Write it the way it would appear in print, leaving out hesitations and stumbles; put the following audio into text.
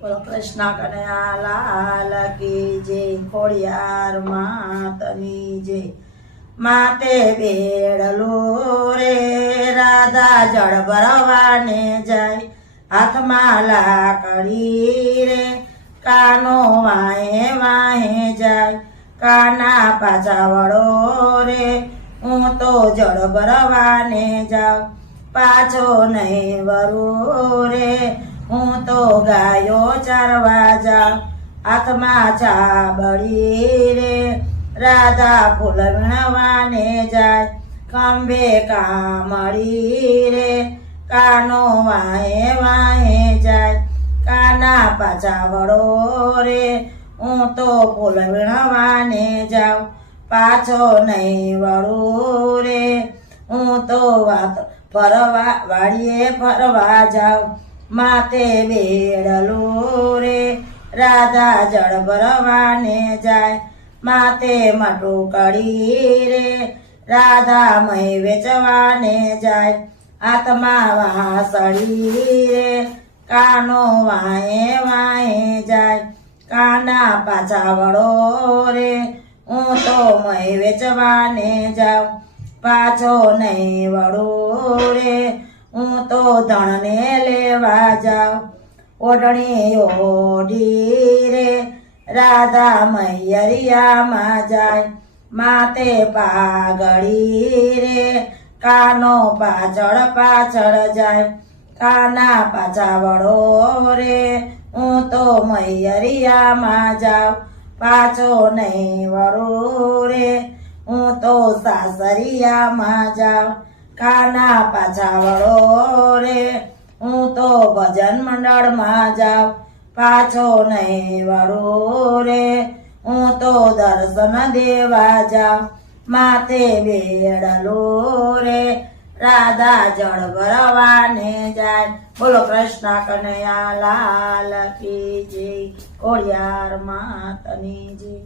બોલો કૃષ્ણ કનૈયા લાલ કી જય, ખોડિયાર માતની જય। માતે બેડલું રે રાધા જળ ભરવાને જાય, હાથમાં લાકડી રે કાનો વાહે વાહે જાય। કાના પાછા વળો રે હું તો જળ ભરવાને જાઉં, પાછો નહીં વરું રે હું તો ગાયો ચારવા જાઉં। હાથમાં ચાબડી રે રાધા ફૂલ વીણવાને જાય, ખંભે કામળી રે કાનો વાહે વાહે જાય। કાના પાછા વળો રે હું તો ફૂલ વીણવાને જાઉં, પાછો નહીં વળું રે હું તો વાત ફરવા વાડીએ ફરવા જાઉં। માતે બેડલું રે રાધા જળ ભરવાને જાય, માતે માટું કડી રે રાધા મય વેચવાને જાય। હાથમાં વાસળી રે કાનો વાહે વાહે જાય, કાના પાછા વળો રે હું તો મય વેચવાને જાઉં, પાછો નહીં વળું રે હું તો ધણને લેવા જાઉં। ઓઢણી ઓઢી રે રાધા મૈયરિયામાં જાય, માતે પાઘડી રે કાનો પાછળ પાછળ જાય। કાના પાછા વળો રે હું તો મૈયરિયામાં જાઉં, પાછો નહીં વળું રે હું તો સાસરિયામાં જાઉં। કાના પાછા વળો રે હું તો ભજન મંડળમાં જાઉં, પાછો નહીં વળું રે હું તો દર્શન દેવા જાઉં। માતે બેડલું રે રાધા જળ ભરવાને જાય, બોલો કૃષ્ણ કનૈયા લાલ કી જય, ખોડિયાર માતની જય।